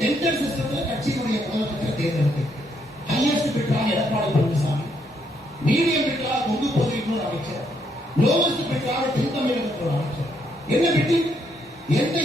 Tender சிஸ்டத்தில் கட்சியினுடைய முதலமைச்சர் தேர்ந்தெடுத்து ஹையஸ்ட் பெற்றால் எடப்பாடி பழனிசாமி, மீடியம் பெற்றால் கொங்கு பகுதியில் அமைச்சர், லோவஸ்ட் பெற்றால் தென் தமிழகத்தில் அமைச்சர். என்ன பெட்டி? எந்த